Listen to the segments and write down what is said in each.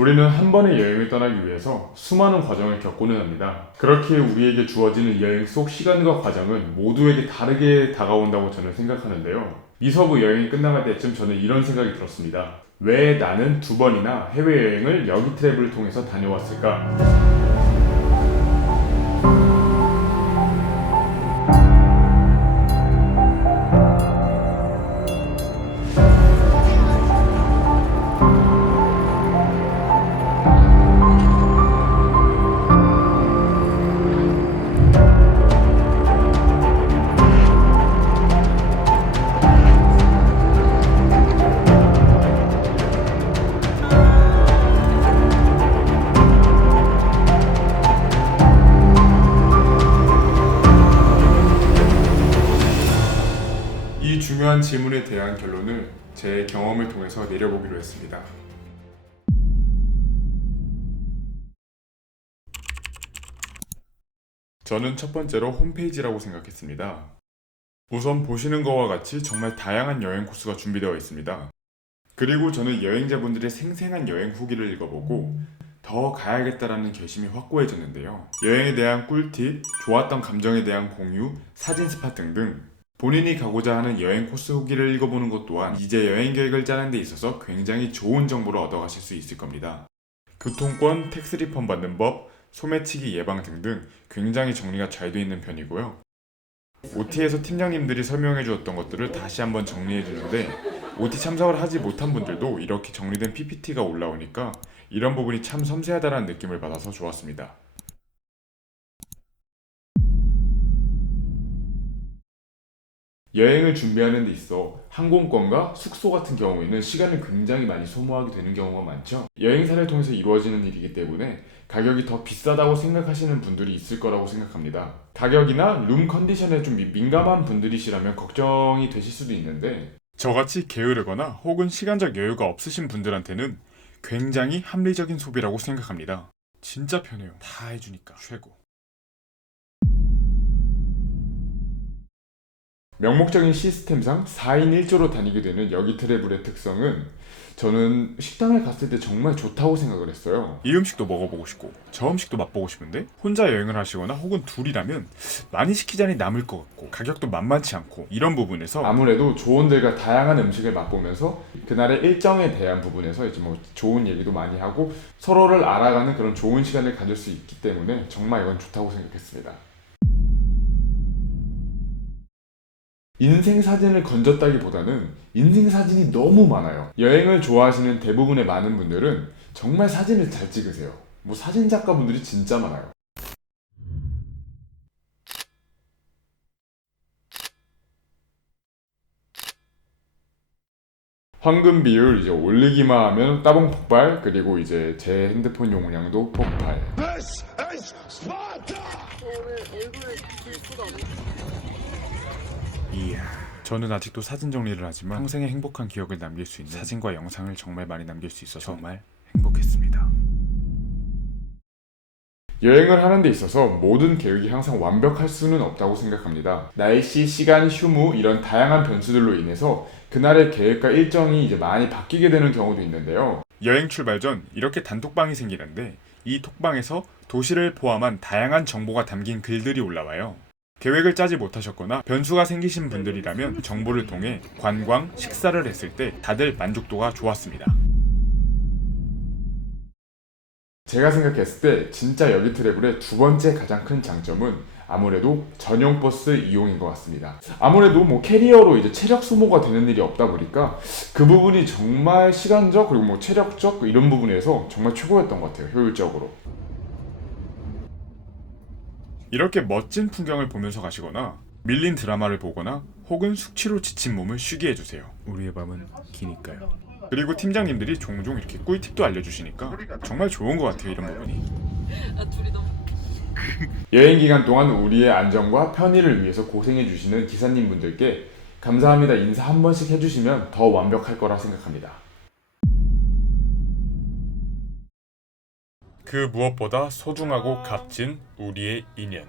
우리는 한 번의 여행을 떠나기 위해서 수많은 과정을 겪고는 합니다. 그렇게 우리에게 주어지는 여행 속 시간과 과정은 모두에게 다르게 다가온다고 저는 생각하는데요. 이서부 여행이 끝나갈 때쯤 저는 이런 생각이 들었습니다. 왜 나는 두 번이나 해외여행을 여기 트래블을 통해서 다녀왔을까? 이 중요한 질문에 대한 결론을 제 경험을 통해서 내려보기로 했습니다. 저는 첫 번째로 홈페이지라고 생각했습니다. 우선 보시는 것과 같이 정말 다양한 여행 코스가 준비되어 있습니다. 그리고 저는 여행자분들의 생생한 여행 후기를 읽어보고 더 가야겠다라는 결심이 확고해졌는데요. 여행에 대한 꿀팁, 좋았던 감정에 대한 공유, 사진 스팟 등등 본인이 가고자 하는 여행 코스 후기를 읽어보는 것 또한 이제 여행 계획을 짜는 데 있어서 굉장히 좋은 정보를 얻어가실 수 있을 겁니다. 교통권, 텍스 리펀 받는 법, 소매치기 예방 등등 굉장히 정리가 잘 되어 있는 편이고요. OT에서 팀장님들이 설명해 주었던 것들을 다시 한번 정리해 주는데 OT 참석을 하지 못한 분들도 이렇게 정리된 PPT가 올라오니까 이런 부분이 참 섬세하다는 느낌을 받아서 좋았습니다. 여행을 준비하는 데 있어 항공권과 숙소 같은 경우에는 시간을 굉장히 많이 소모하게 되는 경우가 많죠. 여행사를 통해서 이루어지는 일이기 때문에 가격이 더 비싸다고 생각하시는 분들이 있을 거라고 생각합니다. 가격이나 룸 컨디션에 좀 미- 민감한 분들이시라면 걱정이 되실 수도 있는데 저같이 게으르거나 혹은 시간적 여유가 없으신 분들한테는 굉장히 합리적인 소비라고 생각합니다. 진짜 편해요. 다 해주니까 최고. 명목적인 시스템상 4인 1조로 다니게 되는 여기 트래블의 특성은 저는 식당을 갔을 때 정말 좋다고 생각을 했어요. 이 음식도 먹어보고 싶고 저 음식도 맛보고 싶은데 혼자 여행을 하시거나 혹은 둘이라면 많이 시키자니 남을 것 같고 가격도 만만치 않고 이런 부분에서 아무래도 조원들과 다양한 음식을 맛보면서 그날의 일정에 대한 부분에서 이제 뭐 좋은 얘기도 많이 하고 서로를 알아가는 그런 좋은 시간을 가질 수 있기 때문에 정말 이건 좋다고 생각했습니다. 인생 사진을 건졌다기보다는 인생 사진이 너무 많아요. 여행을 좋아하시는 대부분의 많은 분들은 정말 사진을 잘 찍으세요. 뭐 사진 작가분들이 진짜 많아요. 황금 비율 이제 올리기만 하면 따봉 폭발 그리고 이제 제 핸드폰 용량도 폭발. This is Sparta! 이 야. 저는 아직도 사진 정리를 하지만 평생의 행복한 기억을 남길 수 있는 사진과 영상을 정말 많이 남길 수 있어서 정말 행복했습니다. 여행을 하는 데 있어서 모든 계획이 항상 완벽할 수는 없다고 생각합니다. 날씨, 시간, 휴무 이런 다양한 변수들로 인해서 그날의 계획과 일정이 이제 많이 바뀌게 되는 경우도 있는데요. 여행 출발 전 이렇게 단톡방이 생기는데 이 톡방에서 도시를 포함한 다양한 정보가 담긴 글들이 올라와요. 계획을 짜지 못하셨거나 변수가 생기신 분들이라면 정보를 통해 관광, 식사를 했을 때 다들 만족도가 좋았습니다. 제가 생각했을 때 진짜 여기 트래블의 두 번째 가장 큰 장점은 아무래도 전용 버스 이용인 것 같습니다. 아무래도 뭐 캐리어로 이제 체력 소모가 되는 일이 없다 보니까 그 부분이 정말 시간적 그리고 뭐 체력적 이런 부분에서 정말 최고였던 것 같아요. 효율적으로. 이렇게 멋진 풍경을 보면서 가시거나 밀린 드라마를 보거나 혹은 숙취로 지친 몸을 쉬게 해주세요. 우리의 밤은 기니까요. 그리고 팀장님들이 종종 이렇게 꿀팁도 알려주시니까 정말 좋은 것 같아요 이런 부분이. 아 여행 기간 동안 우리의 안전과 편의를 위해서 고생해 주시는 기사님 분들께 감사합니다 인사 한 번씩 해주시면 더 완벽할 거라 생각합니다. 그 무엇보다 소중하고 값진 우리의 인연.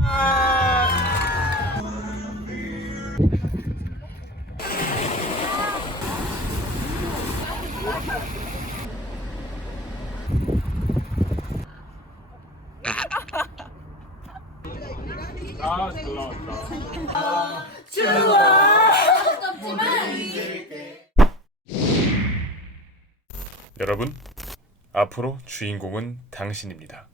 아, 여러분, 앞으로 주인공은 당신입니다.